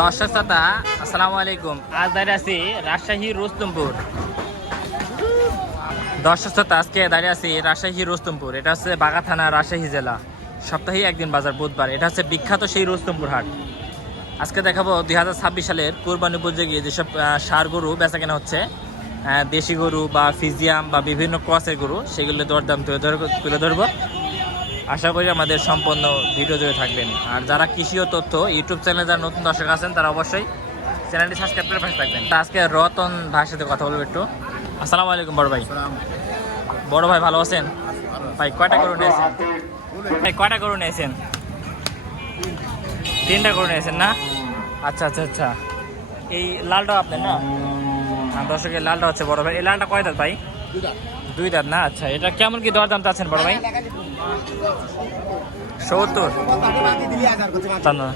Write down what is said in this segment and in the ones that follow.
দর্শক শ্রোতা আসসালামু আলাইকুম। আজ দাঁড়িয়ে আছি রাজশাহী রুস্তমপুর। দর্শক শ্রোতা আজকে দাঁড়িয়ে আছি রাজশাহী রুস্তমপুর। এটা হচ্ছে বাগা থানা, রাজশাহী জেলা। সপ্তাহে একদিন বাজার, বুধবার। এটা হচ্ছে বিখ্যাত সেই রুস্তমপুর হাট। আজকে দেখাবো 2026 সালের কোরবানি উপযোগী যেসব ষাঁড় গরু বেচা কেনা হচ্ছে, দেশি গরু বা ফিজিয়াম বা বিভিন্ন ক্রসের গরু, সেগুলো দরদাম তুলে ধরবো। আশা করি আমাদের সম্পূর্ণ ভিডিও জুড়ে থাকবেন। আর যারা কৃষি ও তথ্য ইউটিউব চ্যানেলে যারা নতুন দর্শক আছেন তারা অবশ্যই চ্যানেলটি সাবস্ক্রাইব করে পাশে থাকবেন। আজকে রতন ভাইয়ের সাথে কথা বলবো একটু। আসসালামু আলাইকুম বড় ভাই। বড় ভাই ভালো আছেন? ভাই কয়টা গরু নিয়েছেন? ভাই কয়টা গরু নিয়েছেন? 3টা গরু নিয়েছেন না? আচ্ছা আচ্ছা আচ্ছা। এই লালটা আপনার না? দর্শকের লালটা হচ্ছে বড় ভাই। এই লালটা কয় দাঁত ভাই? 2 দাঁত না? আচ্ছা, এটা কেমন কি দরদাম চাচ্ছেন বড় ভাই? 70 না?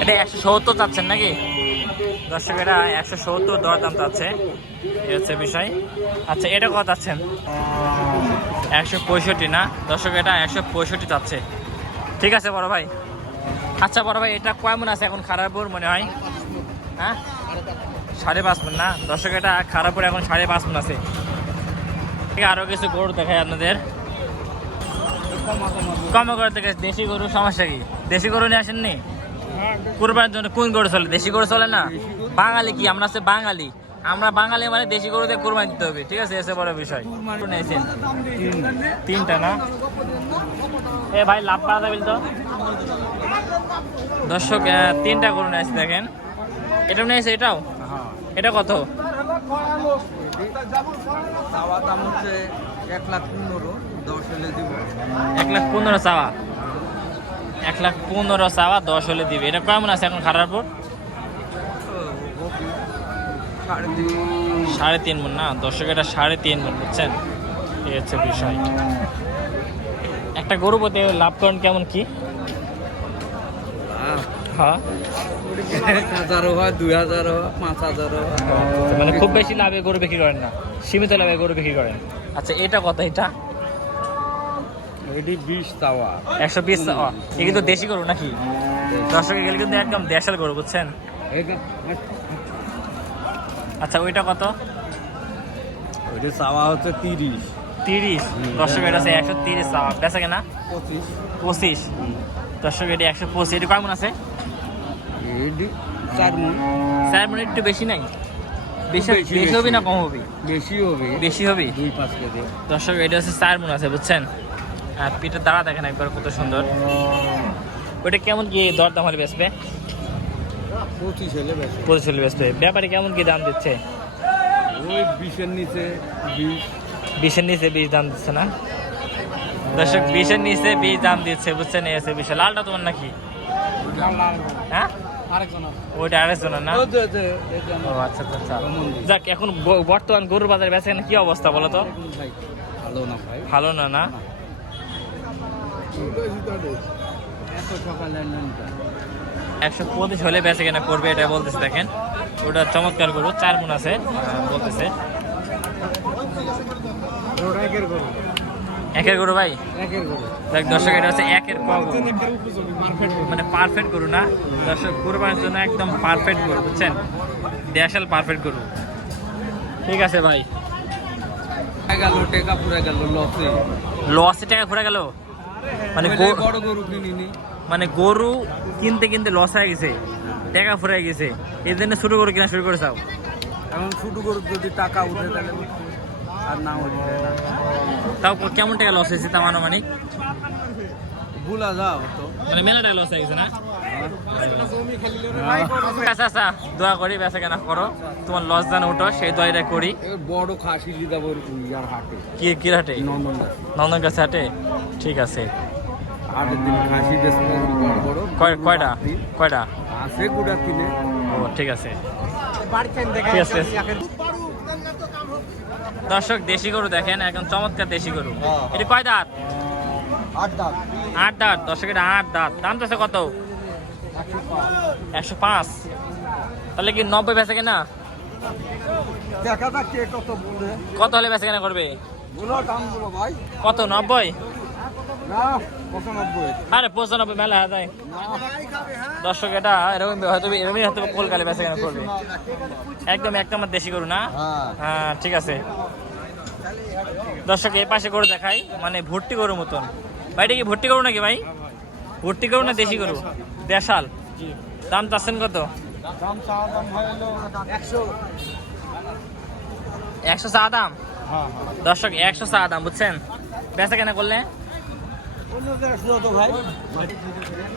এটা 170 চাচ্ছেন নাকি? দর্শক এটা 170 দরদাম চাচ্ছে, এই হচ্ছে বিষয়। আচ্ছা, এটা কত চাচ্ছেন? 165 না? দর্শক এটা 165 চাচ্ছে। ঠিক আছে বড় ভাই। আচ্ছা বড় ভাই, এটা কেমন আছে এখন? খারাপুর মনে হয়, হ্যাঁ 5.5 মণ না? দর্শক এটা খারাপুর এখন 5.5 মণ আছে। আরো কিছু গরু দেখায় আপনাদের। কম করে থেকে দেশি গরু, সমস্যা কি? দেশি গরু নিয়ে আসেননি কুরবানির জন্য? কোন গরু চলে? দেশি গরু চলে না? বাঙালি কি আমরা? হচ্ছে বাঙালি, আমরা বাঙালি মানে দেশি গরুতে কুরবানি দিতে হবে। ঠিক আছে, এসে বড় বিষয়। নিয়েছেন 3টা না? এ ভাই লাভ পাওয়া যাবে তো? দর্শক 3টা গরু নিয়েছে দেখেন। এটাও নিয়েছে? এটাও? এটা কত? 1,15,000 চাওয়া। 1,15,000 চাওয়া, 10 হলে দিবে। এটা কেমন আছে এখন খারাপুর? 3.5 মণ না? দর্শক এটা 3.5 মণ, বুঝছেন? এই হচ্ছে বিষয়। একটা গরু প্রতি লাভ করেন কেমন কি? হ্যাঁ, 1,000 হয়, 2,000 হয়, 5,000 হয়। মানে খুব বেশি লাভে গরু বিক্রি করেন না, সীমিত লাভে গরু বিক্রি করেন। আচ্ছা, এটা কত? এটা 20 চাওয়া। 120 চাওয়া। এ কিন্তু দেশি গরু নাকি? দর্শক এগুলো কিন্তু একদম দেশাল গরু, বুঝছেন? আচ্ছা, ওইটা কত? ওইটা চাওয়া হচ্ছে 30। দর্শক এটা আছে 130 চাওয়া, বেচা কেনা 25। দর্শক এটা 125। এটা কেমন আছে? 4 মণ। 4 মণ একটু বেশি নাই? বেশি হবে না কম হবে? বেশি হবে। 2-5 কেজি। দর্শক এটা হচ্ছে 4 মণ আছে, বুঝছেন? আর পিঠের দাঁড়া দেখেন একবার কত সুন্দর। ওইটা কেমন কি দরদাম হলে বেচবে? 25 হলে বেচবে। ব্যাপারে কেমন কি দাম দিচ্ছে? ওই 20-এর নিচে 20-এর নিচে 20 দাম দিচ্ছে না? দর্শক 20-এর নিচে 20 দাম দিচ্ছে, বুঝছেন? এসে বিষয়। লালটা তোমার নাকি? হ্যাঁ, ওইটা আরেকজনের না? ও আচ্ছা আচ্ছা। যাক, এখন বর্তমান গরুর বাজারে বেচা কেনা কি অবস্থা বলো তো? ভালো না? না? 125 হলে বেচা কেনা করবে, এটা বলতেছে। দেখেন ওটা চমৎকার গরু, 4 মণ আছে বলতেছে। একের গরু ভাই? দেখ দর্শক, এটা হচ্ছে একের গরু, মানে পারফেক্ট গরু না? দর্শক কুরবানির জন্য একদম পারফেক্ট গরু, বুঝছেন? দেশাল পারফেক্ট গরু। ঠিক আছে ভাই। লসে টাকা ঘুরে গেল মানে? বড় গরু কিনিনি, মানে গরু কিনতে কিনতে লস হয়ে গেছে, টাকা ফুরাই গেছে, এই জন্য ছোট গরু কিনা শুরু করে চাও। এখন ছোট গরু যদি টাকা উঠে তাহলে আর না উঠে না। তাও কেমন টাকা লস হয়েছে? তার আনুমানিক ভুলা যাও তো, মানে মেলা টাকা লস হয়ে গেছে না? আচ্ছা আচ্ছা, দোয়া করি বেচা কেনা করো, তোমার লস জানা উঠো, সেই দোয়াটা করি। বড় খাসি দিদা হাটে। কি হাটে? নন্দন গাছে হাটে। ঠিক আছে। হাটের দিন খাসি বড় কয়টা আছে? গুড়া কিনে। ও ঠিক আছে। দর্শক দেশি গরু দেখেন, একদম চমৎকার দেশি গরু। এটা কয় দাঁত? 8 দাঁত। দর্শক এটা 8 দাঁত। দাম চাচ্ছে কত? 105। তাহলে কি 90 বেচা কেনা? দেখা যাক কে কত বলে। কত হলে বেচা কেনা করবে? বলো দামগুলো ভাই। কত 90? না 95। আরে 95 মেলা যায় দর্শক। এটা এরকম হয়তো এরকমই হয়তো কলকালে বেচা কেনা করবে। একদম এক নম্বর দেশি গরু না? হ্যাঁ ঠিক আছে দর্শক। এই পাশে গরু দেখাই, মানে ভর্তি গরুর মতন। ভাই এটা কি ভর্তি গরু নাকি ভাই? ভর্তি গরু না দেশি গরু? দেশাল। দাম চাচ্ছেন কত? দাম চাওয়া দাম হলো 100। 100 চা দাম হ্যাঁ দর্শক, 100 চা দাম বুঝছেন। বেচা কেনা করলে অন্য জায়গায় শুধু তো ভাই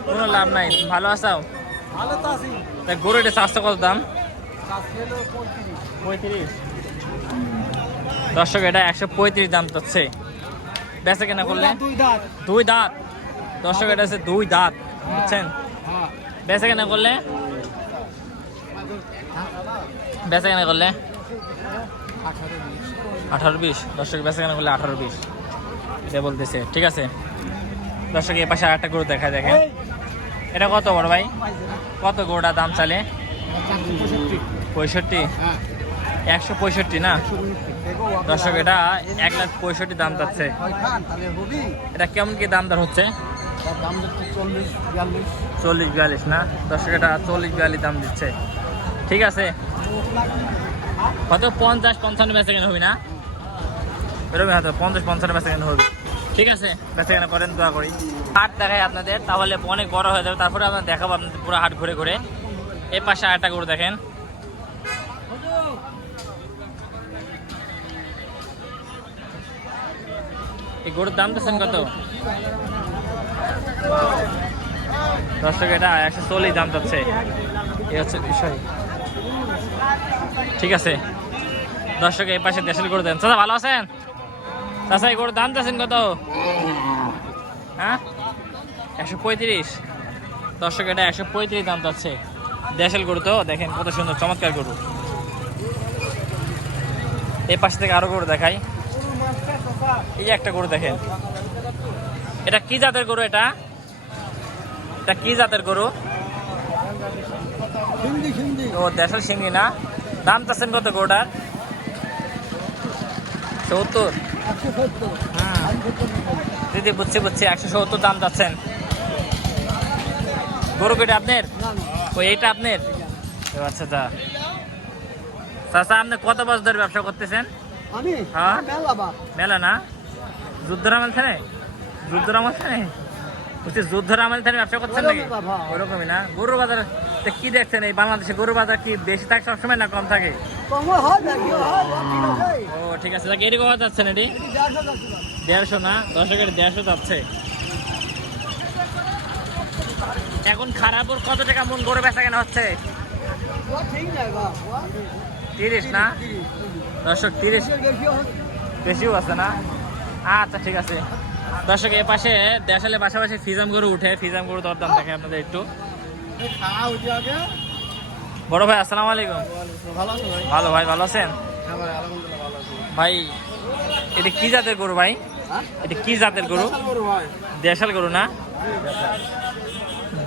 কোনো লাভ নাই। ভালো আসাও ভালো তো আছি। তা গরু এটা চাষটা কত দাম? চাষি হলো 35। 35 দর্শক। এটা 135 দাম চাচ্ছে। বেচা কেনা করলে দুই দাঁত। 2 দাঁত দর্শক। এটা হচ্ছে 2 দাঁত বুঝছেন। হ্যাঁ বেচা কেনা করলে বেচা কেনা করলে 18-20 দর্শক। বেচা কেনা করলে 18-20 এটা বলতেছে। ঠিক আছে দর্শক। এই পাশে আরেকটা গরু দেখা দেখেন। এটা কত বড় ভাই? কত গরুটা দাম চালে? 65। 165 না দর্শক। এটা 1,65,000 দাম চাচ্ছে। এটা কেমন কি দাম দর হচ্ছে? 40-42 না দর্শক। এটা 40-42 দাম দিচ্ছে। ঠিক আছে কত 50-55 বেচা কেনা হবে না? এরকম হয়তো 50-55 বেচা কেনা হবে। ঠিক আছে বেচা কেনা করেন, দোয়া করি। হাট দেখাই আপনাদের, তাহলে অনেক বড় হয়ে যাবে। তারপরে আপনার দেখাবো আপনাদের পুরো হাট ঘুরে ঘুরে। এই পাশে আরেকটা গরু দেখেন। এই গরুর দাম দিচ্ছেন কত দর্শক? এটা 140 দাম যাচ্ছে। এই হচ্ছে বিষয়। ঠিক আছে দর্শক। এই পাশে দেশের গরু দেন। চাচা ভালো আছেন? চাচা এই গরুর দাম দিচ্ছেন কত? হ্যাঁ 135 দর্শক। এটা 135 দাম যাচ্ছে। দেশের গরু তো দেখেন কত সুন্দর চমৎকার গরু। এই পাশে থেকে আরো গরু দেখাই। এই একটা গরু দেখেন। এটা কি জাতের গরু? এটা কি জাতের গরু? ও দেশের সিঙ্গি না? দাম চাচ্ছেন কত গরুটার? 70। দিদি বুঝছি 170 দাম যাচ্ছেন। গরু কেটে আপনার? ও এইটা আপনার? আচ্ছা চাচা আপনি কত বছর ধরে ব্যবসা করতেছেন? হ্যাঁ মেলা না? যুদ্ধের আমল থেকে? যুদ্ধের আমল থেকে বলছি, যুদ্ধের আমল থেকে ব্যবসা করছেন নাকি? ওরকমই না? গরুর বাজার কি দেখছেন এই বাংলাদেশে? গরুর বাজার কি বেশি থাকে সবসময় না কম থাকে? ও ঠিক আছে। এটি কত যাচ্ছেন? এটি 150 না দর্শক? 150 যাচ্ছে। এখন খারাপ কত টাকা মন গরু বেচা কেনা হচ্ছে? 30 না দর্শক? 30 বেশিও আছে না? আচ্ছা ঠিক আছে দর্শক। এ পাশে দেশালের পাশাপাশি ফিজাম গরু উঠে। ফিজাম গরু দরদাম দেখে আপনাদের একটু। বড় ভাই আসসালামু আলাইকুম। ভালো ভাই, ভালো আছেন ভাই? এটা কি জাতের গরু ভাই? এটা কি জাতের গরু? দেশাল গরু না?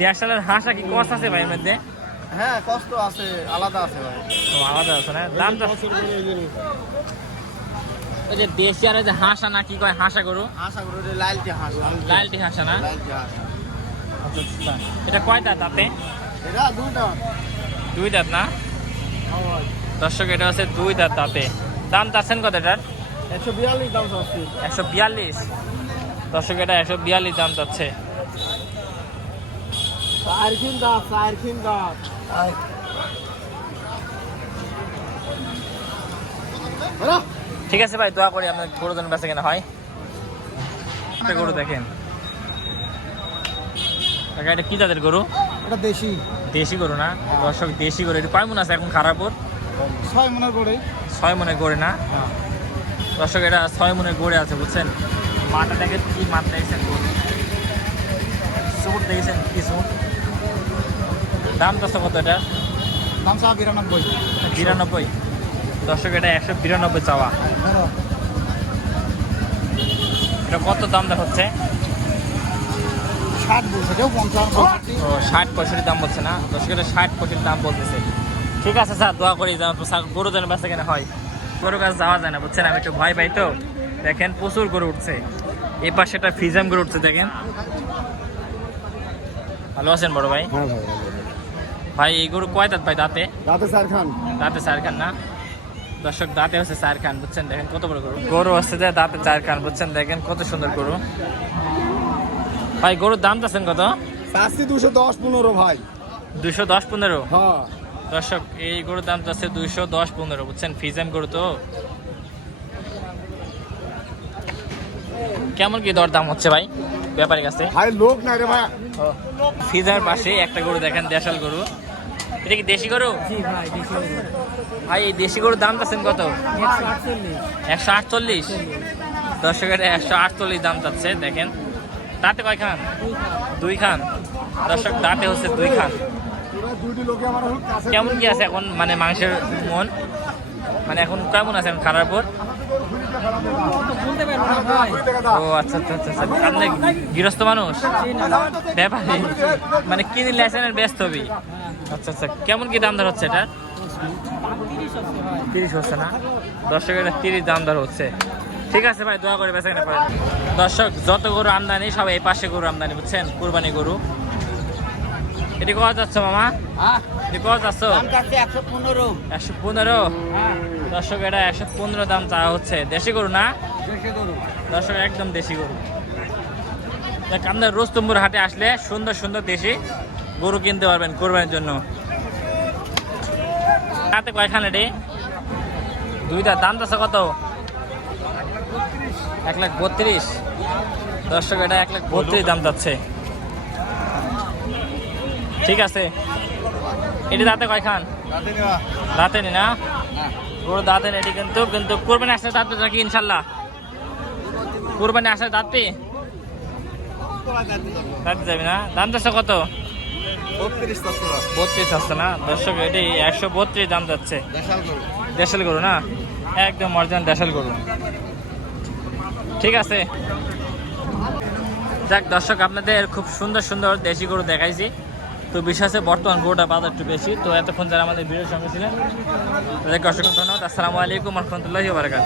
দেশালের হাঁসা কি কষ্ট আছে ভাই এর মধ্যে? হ্যাঁ কষ্ট আছে, আলাদা আছে ভাই। আলাদা আছে না? দাম তো ওই যে দেশি আর ওই যে হাঁসা না কি কয়? হাঁসা গরু? আশা করি লালটি হাঁস। লালটি হাঁসা না? লালটি হাঁস। আচ্ছা এটা কয় দাঁত দাঁতে? এটা দুইটা। 2 দাঁত না দর্শক? এটা হচ্ছে 2 দাঁত দাঁতে। দাম চাচ্ছেন কত এটার? 142 দাম চাচ্ছি। 142 দর্শক। এটা 142 দাম চাচ্ছে। ঠিক আছে ভাই, দোয়া করি আপনার গরু যেন বেচা কেনা হয়। একটা গরু দেখেন। এটা কি জাতের গরু? এটা দেশি। দেশি গরু না দর্শক? দেশি গরু। এটা কয় মন আছে এখন খারাপ? 6 মনের করে। 6 মনে গড়ে না দর্শক? এটা 6 মনে গড়ে আছে বুঝছেন। মাটা দেখেন কি মাঠ দেখছেন, সুট দেখেছেন কি সুট। দাম দশ কত? এটা দাম চা 92। 92 দর্শক। এটা 192 চাওয়া। এটা কত দাম দেখ হচ্ছে? 60 বলছে, কেউ 50 65। ও 60-65 দাম বলছে না দর্শক? এটা 60-65 দাম বলতেছে। ঠিক আছে স্যার, দোয়া করি গরু যেন বেচা কেনা হয়। গরুর কাছে যাওয়া যায় না বুঝছেন, আমি একটু ভয় পাই তো। দেখেন প্রচুর গরু উঠছে। এই পাশে একটা ফিজাম গরু উঠছে দেখেন। ভালো আছেন বড় ভাই? হ্যাঁ ভাই, ভাই এই গরু কয় দাঁত ভাই? দাঁতে রাতে স্যার খান। দাঁতে 4 খান না দর্শক, দাঁতে হচ্ছে 4 খান, বুঝছেন? দেখেন কত বড় গরু। গরু হচ্ছে যে দাঁতে 4 খান, বুঝছেন? দেখেন কত সুন্দর গরু। ভাই গরুর দাম চাচ্ছেন কত? চাচ্ছি 210-15 ভাই। 210-15? হ্যাঁ দর্শক এই গরুর দাম চাচ্ছে 210-15, বুঝছেন? ফিজাম গরু তো। কেমন কি দর দাম হচ্ছে ভাই ব্যাপারের কাছে? ভাই লোক নাই রে ভাই। ফিজার পাশে একটা গরু দেখেন, দেশাল গরু। এটা কি দেশি গরু? ভাই এই দেশি গরুর দাম চাচ্ছেন কত? 148। দর্শকের 148 দাম চাচ্ছে। দেখেন দাঁতে কয় খান? 2 খান। দর্শক দাঁতে হচ্ছে 2 খান। কেমন কি আছে এখন মানে মাংসের মন, মানে এখন কেমন আছে এখন খারাপ পর? ও আচ্ছা আচ্ছা আচ্ছা আচ্ছা। আপনি গৃহস্থ মানুষ, ব্যাপারী, মানে কিনে লেছেন ব্যস্ত হবি। আচ্ছা আচ্ছা, কেমন কি দাম দর হচ্ছে এটা? 30 হচ্ছে না দর্শক? এটা 30 দাম দর হচ্ছে। ঠিক আছে ভাই, দোয়া করে বেচা কেনা করেন। দর্শক যত গরু আমদানি সব এই পাশে গরু আমদানি, বুঝছেন? কুরবানি গরু। এটি কত যাচ্ছ মামা? এটি কত যাচ্ছ? 115। দর্শক এটা 115 দাম চাওয়া হচ্ছে। দেশি গরু না? দর্শক একদম দেশি গরু। দেখ আপনার রুস্তমপুর হাটে আসলে সুন্দর সুন্দর দেশি গরু কিনতে পারবেন কোরবানির জন্য। হাতে কয়খান এটি? 2টা। দাম চাচ্ছে কত? 132। দর্শক এটা 132 দাম যাচ্ছে। ঠিক আছে, এটি দাঁতে কয়খান? দাঁতে নি না গরু? দাঁতে নেই কিন্তু, কিন্তু কোরবানি আসলে দাঁত নাকি ইনশাল্লাহ? কোরবানি আসলে দাঁতে দাঁতে যাবে না? দাম চাচ্ছে কত? 32 আসছে না দর্শক? এটি 132 দাম যাচ্ছে। দেশাল গরু না? একদম অরিজিনাল দেশাল গরু। ঠিক আছে, যাক দর্শক আপনাদের খুব সুন্দর সুন্দর দেশি গরু দেখাইছি। তো বিশ্বাসে বর্তমান গরুটা বাজার একটু বেশি। তো এতক্ষণ যারা আমাদের ভিডিওর সঙ্গে ছিলেন তাদেরকে অসংখ্য ধন্যবাদ। আসসালামু আলাইকুম রহমতুল্লাহি ওয়া বারাকাতুহু।